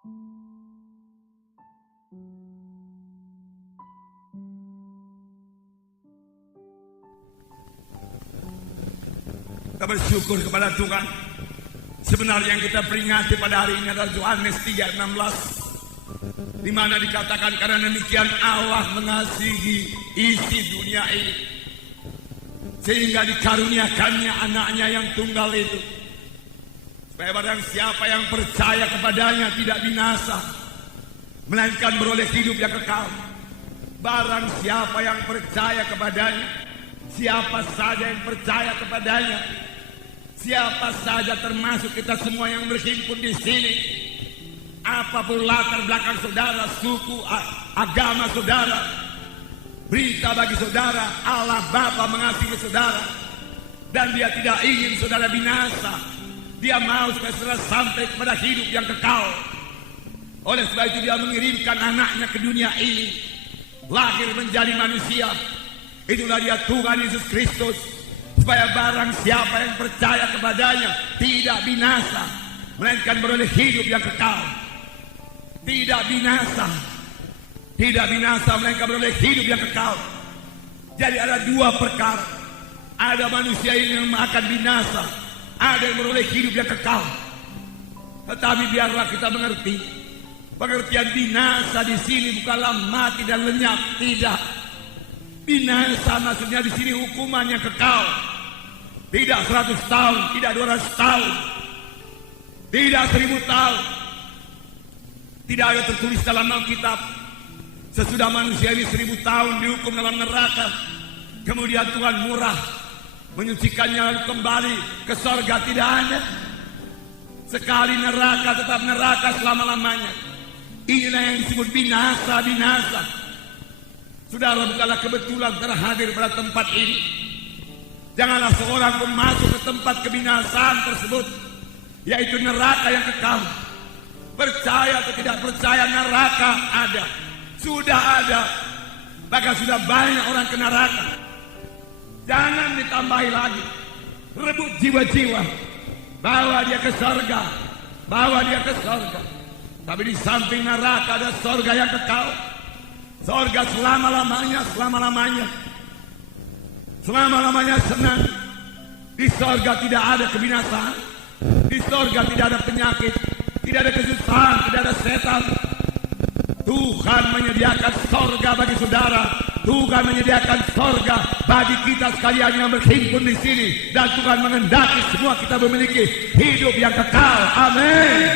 Kita bersyukur kepada Tuhan. Sebenarnya yang kita peringati pada hari ini adalah Yohanes 3:16, di mana dikatakan karena demikian Allah mengasihi isi dunia ini sehingga dikaruniakannya anaknya yang tunggal itu, supaya barang siapa yang percaya kepadanya tidak binasa, melainkan beroleh hidup yang kekal. Barang siapa yang percaya kepadanya, siapa saja yang percaya kepadanya, siapa saja termasuk kita semua yang berhimpun di sini, apapun latar belakang saudara, suku, agama saudara, berita bagi saudara, Allah Bapa mengasihi saudara dan Dia tidak ingin saudara binasa. Dia mau supaya saudara sampai kepada hidup yang kekal. Oleh sebab itu Dia mengirimkan anaknya ke dunia ini, lahir menjadi manusia. Itulah Dia Tuhan Yesus Kristus, supaya barang siapa yang percaya kepadanya tidak binasa, melainkan beroleh hidup yang kekal. Tidak binasa, tidak binasa, melainkan beroleh hidup yang kekal. Jadi ada dua perkara. Ada manusia ini yang akan binasa, ada yang beroleh hidup yang kekal. Tetapi biarlah kita mengerti, pengertian binasa di sini bukanlah mati dan lenyap, tidak. Binasa maksudnya di sini hukuman yang kekal. Tidak 100 tahun, tidak 200 tahun, tidak 1000 tahun. Tidak ada tertulis dalam Alkitab sesudah manusia ini 1000 tahun dihukum dalam neraka, kemudian Tuhan murah menyucikannya lalu kembali ke sorga. Tidak ada. Sekali neraka tetap neraka selama-lamanya. Inilah yang disebut binasa. Saudara, bukanlah kebetulan saudara hadir pada tempat ini. Janganlah seorang pun masuk ke tempat kebinasaan tersebut, yaitu neraka yang kekal. Percaya atau tidak percaya, neraka ada. Sudah ada. Bahkan sudah banyak orang ke neraka. Jangan ditambahi lagi. Rebut jiwa-jiwa. Bawa dia ke sorga. Bawa dia ke sorga. Tapi di samping neraka ada sorga yang kekal. Sorga selama-lamanya, selama-lamanya. Selama-lamanya senang. Di sorga tidak ada kebinasaan. Di sorga tidak ada penyakit, tidak ada kesusahan, tidak ada setan. Tuhan menyediakan sorga bagi saudara. Tuhan menyediakan sorga bagi kita sekalian yang berhimpun di sini. Dan Tuhan menghendaki semua kita memiliki hidup yang kekal. Amin.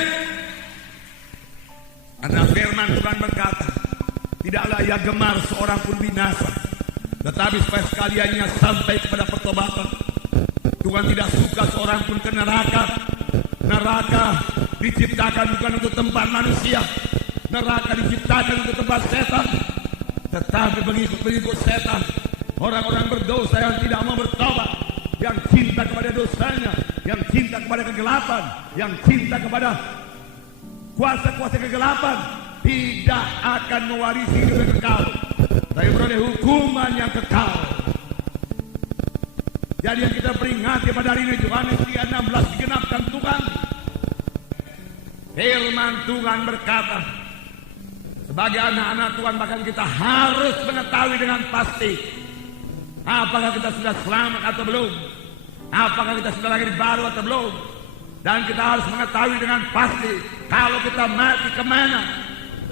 Karena firman Tuhan berkata, tidaklah Ia gemar seorang pun binasa, tetapi supaya sekaliannya sampai kepada pertobatan. Tuhan tidak suka seorang pun ke neraka. Neraka diciptakan bukan untuk tempat manusia. Neraka diciptakan untuk tempat setan. Tetapi pengikut-pengikut setan, orang-orang berdosa yang tidak mau bertobat, yang cinta kepada dosanya, yang cinta kepada kegelapan, yang cinta kepada kuasa-kuasa kegelapan, tidak akan mewarisi hidup yang kekal, tapi beroleh hukuman yang kekal. Jadi yang kita peringati pada hari ini, Yohanes 3:16 digenapkan Tuhan. Firman Tuhan berkata, sebagai anak-anak Tuhan bahkan kita harus mengetahui dengan pasti apakah kita sudah selamat atau belum, apakah kita sudah lahir baru atau belum. Dan kita harus mengetahui dengan pasti kalau kita mati kemana.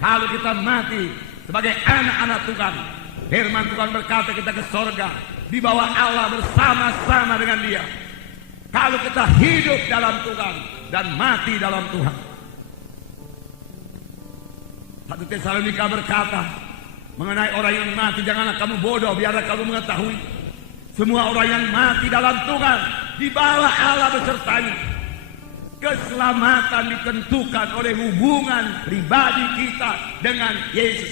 Kalau kita mati sebagai anak-anak Tuhan, firman Tuhan berkata kita ke sorga, di bawah Allah bersama-sama dengan Dia. Kalau kita hidup dalam Tuhan dan mati dalam Tuhan. 1 Tesalonika berkata mengenai orang yang mati, janganlah kamu bodoh, biarlah kamu mengetahui semua orang yang mati dalam Tuhan di bawah Allah besertanya. Keselamatan ditentukan oleh hubungan pribadi kita dengan Yesus.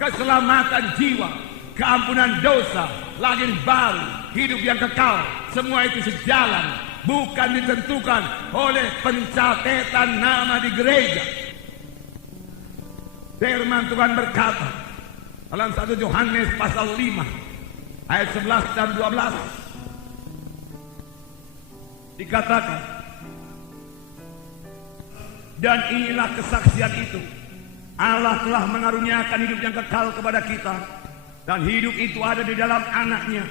Keselamatan jiwa, keampunan dosa, lahir baru, hidup yang kekal, semua itu sejalan, bukan ditentukan oleh pencatetan nama di gereja. Firman Tuhan berkata dalam 1 Yohanes pasal 5 ayat 11 dan 12 dikatakan, Dan inilah kesaksian itu. Allah telah mengaruniakan hidup yang kekal kepada kita. Dan hidup itu ada di dalam Anak-Nya.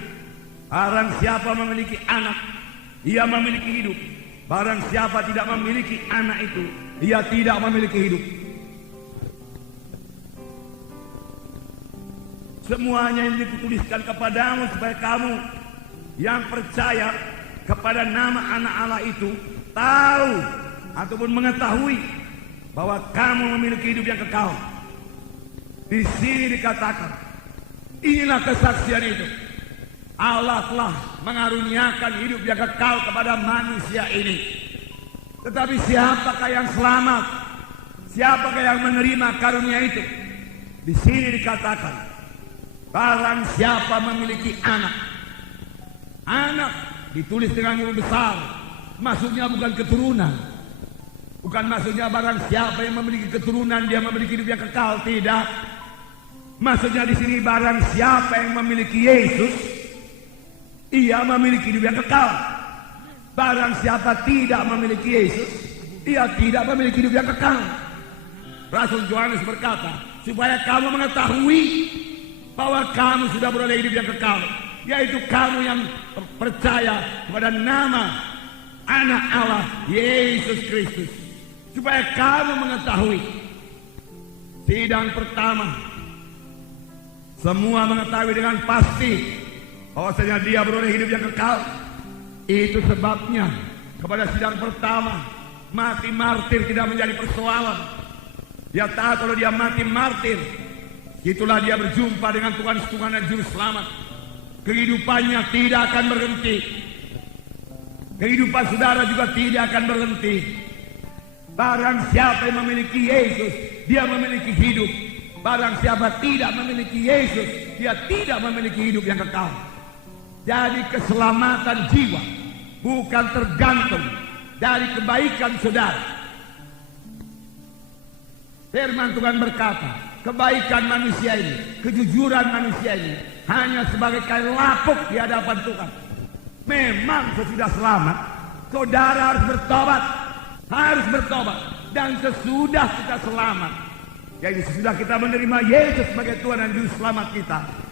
Barang siapa memiliki anak, ia memiliki hidup. Barang siapa tidak memiliki anak itu, ia tidak memiliki hidup. Semuanya yang dituliskan kepadamu supaya kamu yang percaya kepada nama anak Allah itu tahu ataupun mengetahui bahwa kamu memiliki hidup yang kekal. Di sini dikatakan, inilah kesaksian itu. Allah telah mengaruniakan hidup yang kekal kepada manusia ini. Tetapi siapakah yang selamat? Siapakah yang menerima karunia itu? Di sini dikatakan, barang siapa memiliki anak. Anak ditulis dengan huruf besar. Maksudnya bukan keturunan. Bukan maksudnya barang siapa yang memiliki keturunan dia memiliki hidup yang kekal. Tidak. Maksudnya di sini barang siapa yang memiliki Yesus, ia memiliki hidup yang kekal. Barang siapa tidak memiliki Yesus, ia tidak memiliki hidup yang kekal. Rasul Yohanes berkata, supaya kamu mengetahui bahwa kamu sudah beroleh hidup yang kekal, yaitu kamu yang percaya kepada nama Anak Allah Yesus Kristus. Supaya kamu mengetahui. Sidang pertama, semua mengetahui dengan pasti bahwasanya dia beroleh hidup yang kekal. Itu sebabnya kepada sidang pertama, mati martir tidak menjadi persoalan. Dia tahu kalau dia mati martir, itulah dia berjumpa dengan Tuhan dan Juru Selamat. Kehidupannya tidak akan berhenti. Kehidupan saudara juga tidak akan berhenti. Barang siapa yang memiliki Yesus, dia memiliki hidup. Barang siapa tidak memiliki Yesus, dia tidak memiliki hidup yang kekal. Jadi keselamatan jiwa bukan tergantung dari kebaikan saudara. Firman Tuhan berkata, kebaikan manusia ini, kejujuran manusia ini hanya sebagai kain lapuk di hadapan Tuhan. Memang sesudah selamat, saudara harus bertobat. Harus bertobat. Dan sesudah kita selamat, yaitu sesudah kita menerima Yesus sebagai Tuhan dan Juru Selamat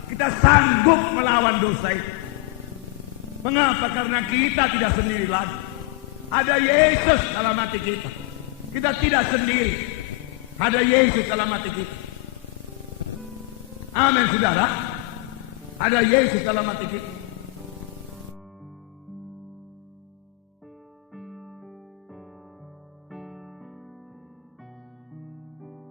kita sanggup melawan dosa itu. Mengapa? Karena kita tidak sendiri lagi. Ada Yesus dalam hati kita. Kita tidak sendiri. Ada Yesus dalam hati kita. Amin, saudara. Ada Yesus dalam hati kita.